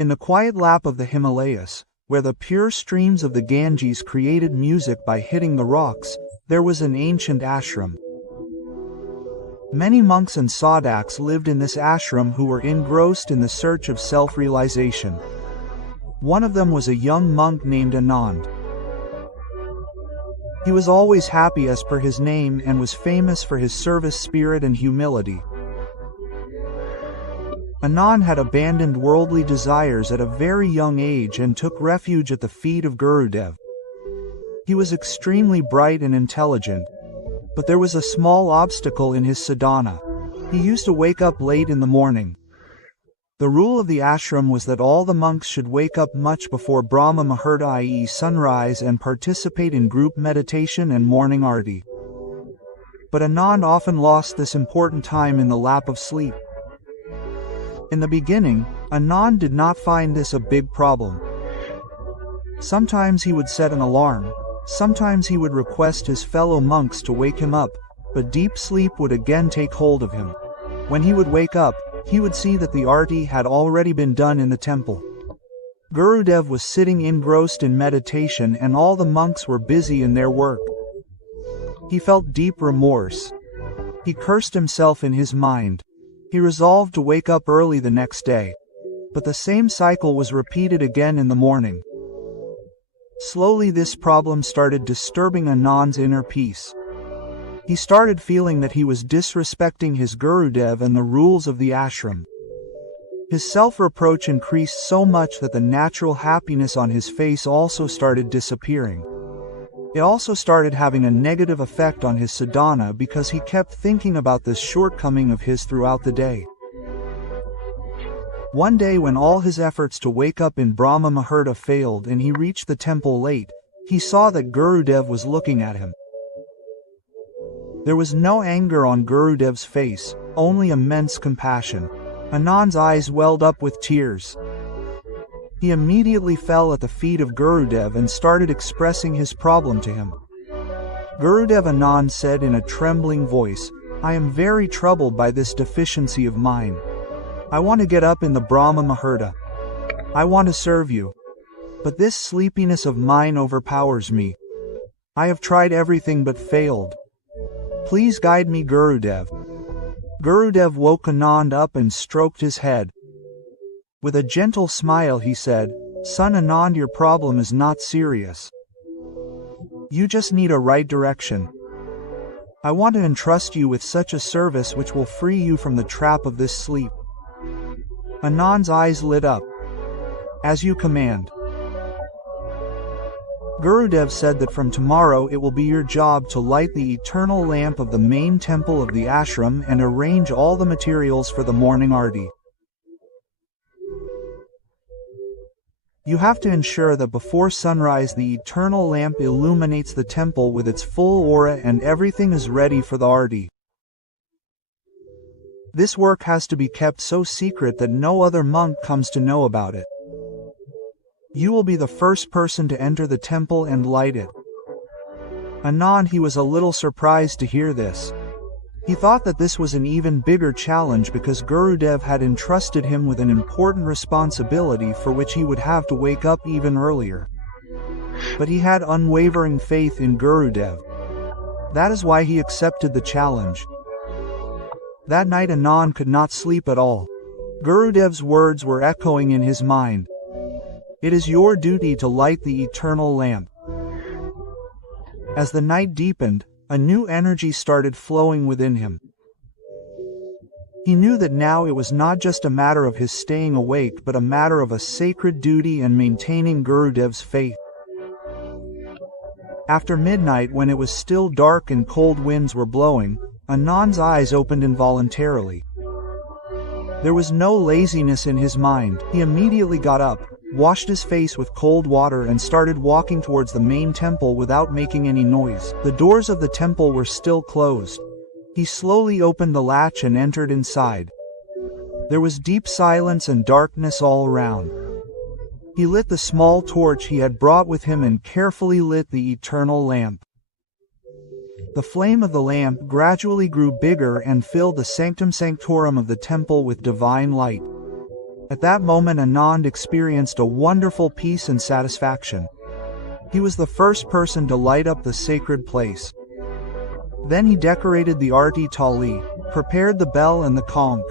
In the quiet lap of the Himalayas, where the pure streams of the Ganges created music by hitting the rocks, there was an ancient ashram. Many monks and sadhaks lived in this ashram who were engrossed in the search of self-realization. One of them was a young monk named Anand. He was always happy as per his name and was famous for his service spirit and humility. Anand had abandoned worldly desires at a very young age and took refuge at the feet of Gurudev. He was extremely bright and intelligent, but there was a small obstacle in his sadhana. He used to wake up late in the morning. The rule of the ashram was that all the monks should wake up much before Brahma Muhurta, i.e. sunrise, and participate in group meditation and morning arti. But Anand often lost this important time in the lap of sleep. In the beginning, Anand did not find this a big problem. Sometimes he would set an alarm, sometimes he would request his fellow monks to wake him up, but deep sleep would again take hold of him. When he would wake up, he would see that the arti had already been done in the temple. Gurudev was sitting engrossed in meditation and all the monks were busy in their work. He felt deep remorse. He cursed himself in his mind. He resolved to wake up early the next day. But the same cycle was repeated again in the morning. Slowly this problem started disturbing Anand's inner peace. He started feeling that he was disrespecting his Gurudev and the rules of the ashram. His self-reproach increased so much that the natural happiness on his face also started disappearing. It also started having a negative effect on his sadhana because he kept thinking about this shortcoming of his throughout the day. One day when all his efforts to wake up in Brahma Muhurta failed and he reached the temple late, he saw that Gurudev was looking at him. There was no anger on Gurudev's face, only immense compassion. Anand's eyes welled up with tears. He immediately fell at the feet of Gurudev and started expressing his problem to him. Gurudev Anand said in a trembling voice, "I am very troubled by this deficiency of mine. I want to get up in the Brahma Muhurta. I want to serve you. But this sleepiness of mine overpowers me. I have tried everything but failed. Please guide me, Gurudev." Gurudev woke Anand up and stroked his head. With a gentle smile he said, "Son Anand, your problem is not serious. You just need a right direction. I want to entrust you with such a service which will free you from the trap of this sleep." Anand's eyes lit up. "As you command." Gurudev said that from tomorrow it will be your job to light the eternal lamp of the main temple of the ashram and arrange all the materials for the morning arti. You have to ensure that before sunrise the eternal lamp illuminates the temple with its full aura and everything is ready for the arti. This work has to be kept so secret that no other monk comes to know about it. You will be the first person to enter the temple and light it. Anand, he was a little surprised to hear this. He thought that this was an even bigger challenge because Gurudev had entrusted him with an important responsibility for which he would have to wake up even earlier. But he had unwavering faith in Gurudev. That is why he accepted the challenge. That night Anand could not sleep at all. Gurudev's words were echoing in his mind. It is your duty to light the eternal lamp. As the night deepened, a new energy started flowing within him. He knew that now it was not just a matter of his staying awake but a matter of a sacred duty and maintaining Gurudev's faith. After midnight, when it was still dark and cold winds were blowing, Anand's eyes opened involuntarily. There was no laziness in his mind. He immediately got up, washed his face with cold water and started walking towards the main temple without making any noise. The doors of the temple were still closed. He slowly opened the latch and entered inside. There was deep silence and darkness all around. He lit the small torch he had brought with him and carefully lit the eternal lamp. The flame of the lamp gradually grew bigger and filled the sanctum sanctorum of the temple with divine light. At that moment Anand experienced a wonderful peace and satisfaction. He was the first person to light up the sacred place. Then he decorated the arti thali, prepared the bell and the conch.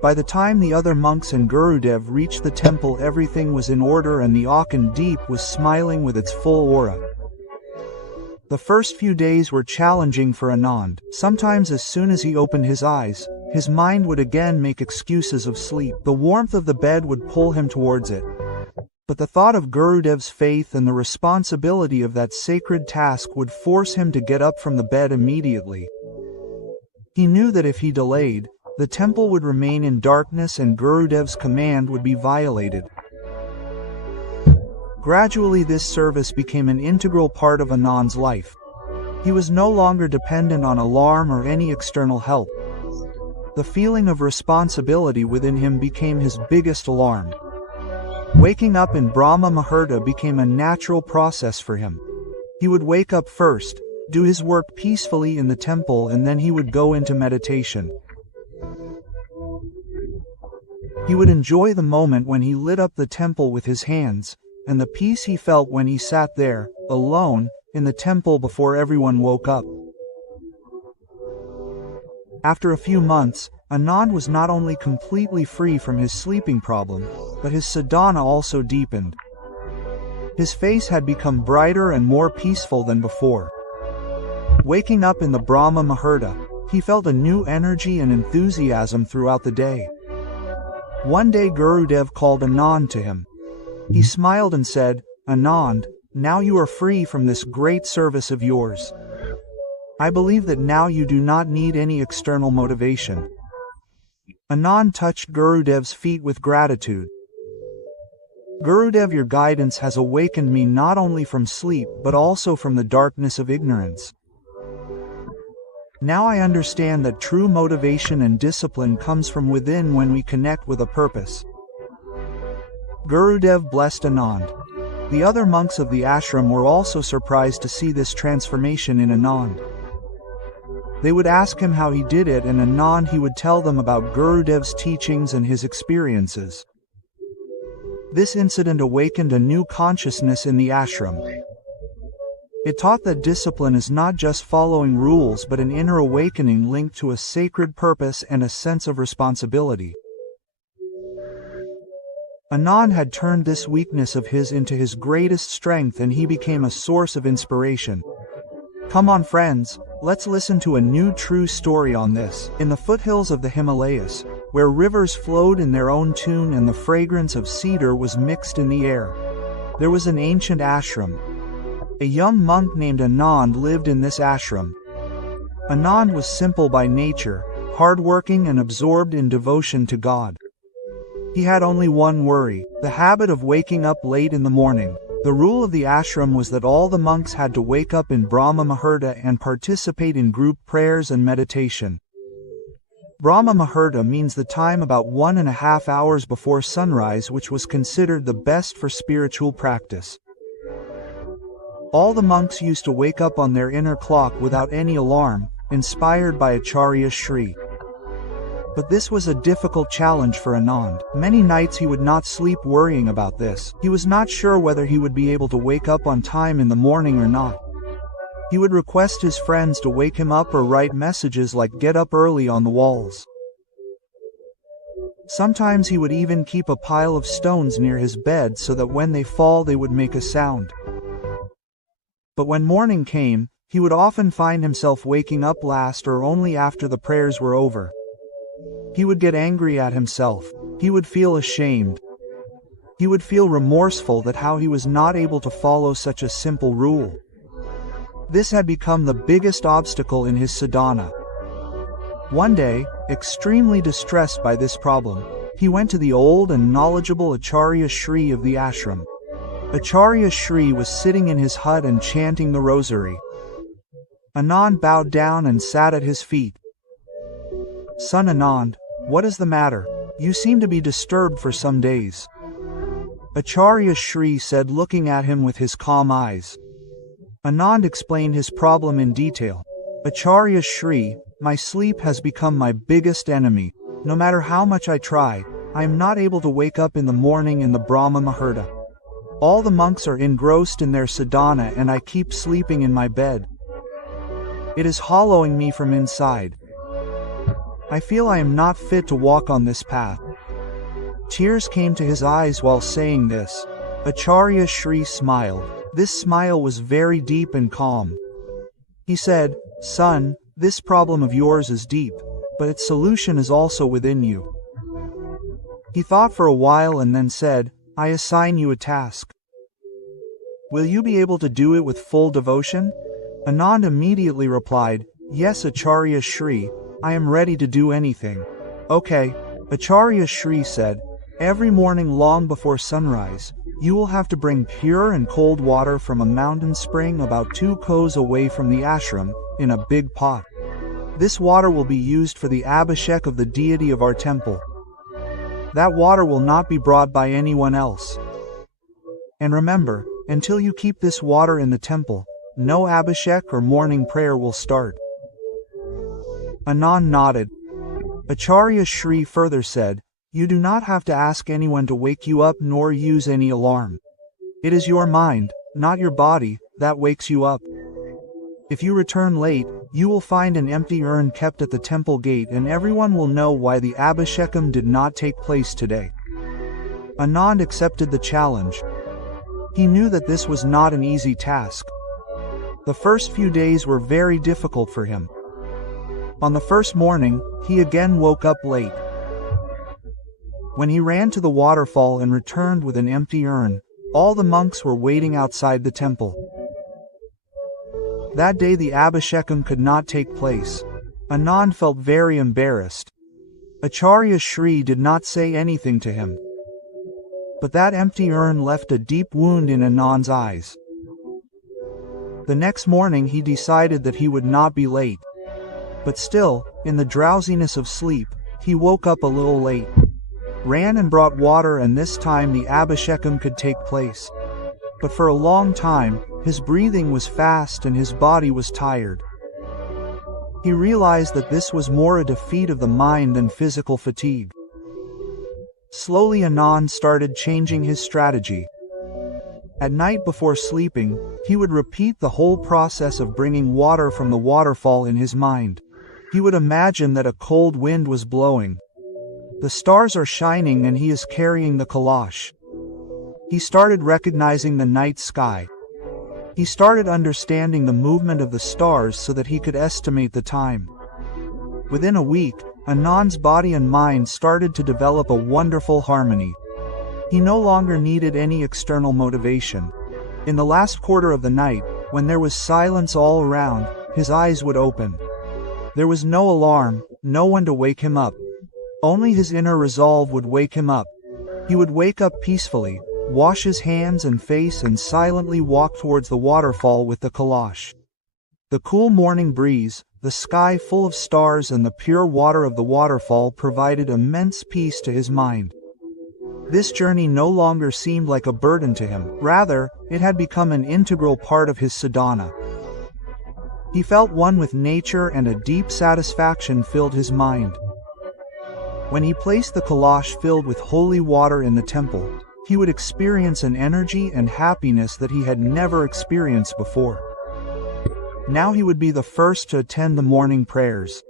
By the time the other monks and Gurudev reached the temple, everything was in order and the Akhand Deep was smiling with its full aura. The first few days were challenging for Anand. Sometimes as soon as he opened his eyes, his mind would again make excuses of sleep. The warmth of the bed would pull him towards it. But the thought of Gurudev's faith and the responsibility of that sacred task would force him to get up from the bed immediately. He knew that if he delayed, the temple would remain in darkness and Gurudev's command would be violated. Gradually this service became an integral part of Anand's life. He was no longer dependent on alarm or any external help. The feeling of responsibility within him became his biggest alarm. Waking up in Brahma Muhurta became a natural process for him. He would wake up first, do his work peacefully in the temple, and then he would go into meditation. He would enjoy the moment when he lit up the temple with his hands, and the peace he felt when he sat there, alone, in the temple before everyone woke up. After a few months, Anand was not only completely free from his sleeping problem, but his sadhana also deepened. His face had become brighter and more peaceful than before. Waking up in the Brahma Muhurta, he felt a new energy and enthusiasm throughout the day. One day Gurudev called Anand to him. He smiled and said, "Anand, now you are free from this great service of yours. I believe that now you do not need any external motivation." Anand touched Gurudev's feet with gratitude. "Gurudev, your guidance has awakened me not only from sleep but also from the darkness of ignorance. Now I understand that true motivation and discipline comes from within when we connect with a purpose." Gurudev blessed Anand. The other monks of the ashram were also surprised to see this transformation in Anand. They would ask him how he did it, and Anand he would tell them about Gurudev's teachings and his experiences. This incident awakened a new consciousness in the ashram. It taught that discipline is not just following rules but an inner awakening linked to a sacred purpose and a sense of responsibility. Anand had turned this weakness of his into his greatest strength, and he became a source of inspiration. Come on friends, let's listen to a new true story on this. In the foothills of the Himalayas, where rivers flowed in their own tune and the fragrance of cedar was mixed in the air, there was an ancient ashram. A young monk named Anand lived in this ashram. Anand was simple by nature, hardworking and absorbed in devotion to God. He had only one worry, the habit of waking up late in the morning. The rule of the ashram was that all the monks had to wake up in Brahma Muhurta and participate in group prayers and meditation. Brahma Muhurta means the time about 1.5 hours before sunrise, which was considered the best for spiritual practice. All the monks used to wake up on their inner clock without any alarm, inspired by Acharya Shri. But this was a difficult challenge for Anand. Many nights he would not sleep worrying about this. He was not sure whether he would be able to wake up on time in the morning or not. He would request his friends to wake him up or write messages like "Get up early" on the walls. Sometimes he would even keep a pile of stones near his bed so that when they fall they would make a sound. But when morning came, he would often find himself waking up last or only after the prayers were over. He would get angry at himself. He would feel ashamed. He would feel remorseful that how he was not able to follow such a simple rule. This had become the biggest obstacle in his sadhana. One day, extremely distressed by this problem, he went to the old and knowledgeable Acharya Shri of the ashram. Acharya Shri was sitting in his hut and chanting the rosary. Anand bowed down and sat at his feet. "Son Anand, what is the matter? You seem to be disturbed for some days." Acharya Shri said, looking at him with his calm eyes. Anand explained his problem in detail. "Acharya Shri, my sleep has become my biggest enemy. No matter how much I try, I am not able to wake up in the morning in the Brahma Muhurta. All the monks are engrossed in their sadhana and I keep sleeping in my bed. It is hollowing me from inside. I feel I am not fit to walk on this path. Tears came to his eyes while saying this. Acharya Shri smiled. This smile was very deep and calm. He said, "Son, this problem of yours is deep, but its solution is also within you." He thought for a while and then said, "I assign you a task. Will you be able to do it with full devotion?" Anand immediately replied, "Yes, Acharya Shri, I am ready to do anything." "Okay," Acharya Shri said, "every morning long before sunrise, you will have to bring pure and cold water from a mountain spring about 2 kos away from the ashram, in a big pot. This water will be used for the abhishek of the deity of our temple. That water will not be brought by anyone else. And remember, until you keep this water in the temple, no abhishek or morning prayer will start." Anand nodded. Acharya Shri further said, "You do not have to ask anyone to wake you up nor use any alarm. It is your mind, not your body, that wakes you up. If you return late, you will find an empty urn kept at the temple gate and everyone will know why the abhishekam did not take place today." Anand accepted the challenge. He knew that this was not an easy task. The first few days were very difficult for him. On the first morning, he again woke up late. When he ran to the waterfall and returned with an empty urn, all the monks were waiting outside the temple. That day the abhishekam could not take place. Anand felt very embarrassed. Acharya Shri did not say anything to him. But that empty urn left a deep wound in Anand's eyes. The next morning he decided that he would not be late. But still, in the drowsiness of sleep, he woke up a little late. Ran and brought water and this time the abhishekam could take place. But for a long time, his breathing was fast and his body was tired. He realized that this was more a defeat of the mind than physical fatigue. Slowly Anand started changing his strategy. At night before sleeping, he would repeat the whole process of bringing water from the waterfall in his mind. He would imagine that a cold wind was blowing. The stars are shining and he is carrying the kalash. He started recognizing the night sky. He started understanding the movement of the stars so that he could estimate the time. Within a week, Anand's body and mind started to develop a wonderful harmony. He no longer needed any external motivation. In the last quarter of the night, when there was silence all around, his eyes would open. There was no alarm, no one to wake him up. Only his inner resolve would wake him up. He would wake up peacefully, wash his hands and face and silently walk towards the waterfall with the kalash. The cool morning breeze, the sky full of stars and the pure water of the waterfall provided immense peace to his mind. This journey no longer seemed like a burden to him, rather, it had become an integral part of his sadhana. He felt one with nature and a deep satisfaction filled his mind. When he placed the kalash filled with holy water in the temple, he would experience an energy and happiness that he had never experienced before. Now he would be the first to attend the morning prayers.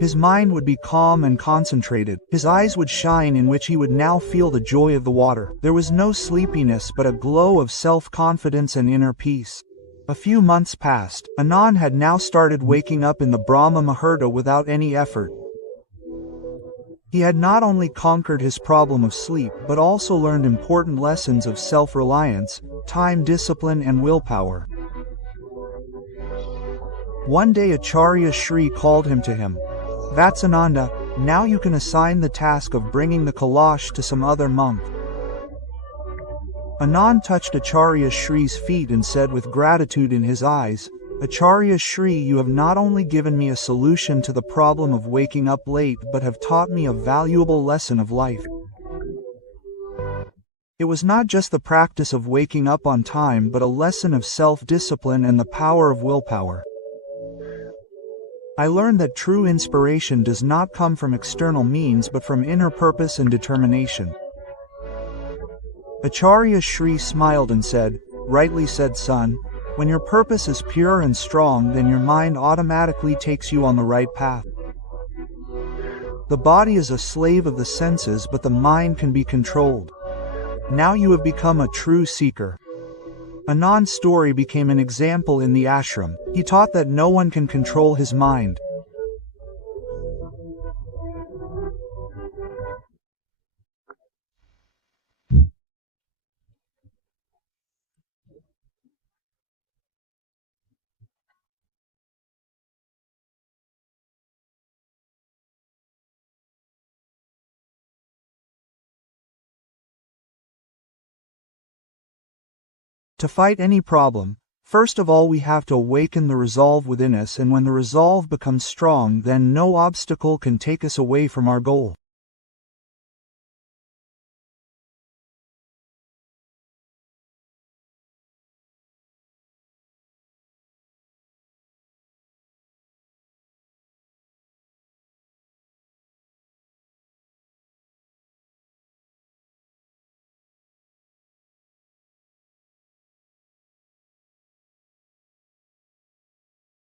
His mind would be calm and concentrated. His eyes would shine in which he would now feel the joy of the water. There was no sleepiness but a glow of self-confidence and inner peace. A few months passed. Anand had now started waking up in the Brahma Muhurta without any effort. He had not only conquered his problem of sleep but also learned important lessons of self-reliance, time discipline and willpower. One day Acharya Shri called him to him. "Vatsananda, now you can assign the task of bringing the kalash to some other monk." Anand touched Acharya Shri's feet and said with gratitude in his eyes, "Acharya Shri, you have not only given me a solution to the problem of waking up late but have taught me a valuable lesson of life." It was not just the practice of waking up on time but a lesson of self-discipline and the power of willpower. I learned that true inspiration does not come from external means but from inner purpose and determination. Acharya Shri smiled and said, "Rightly said, son. When your purpose is pure and strong, then your mind automatically takes you on the right path. The body is a slave of the senses, but the mind can be controlled. Now you have become a true seeker." Anand's story became an example in the ashram. He taught that no one can control his mind. To fight any problem, first of all we have to awaken the resolve within us, and when the resolve becomes strong, then no obstacle can take us away from our goal.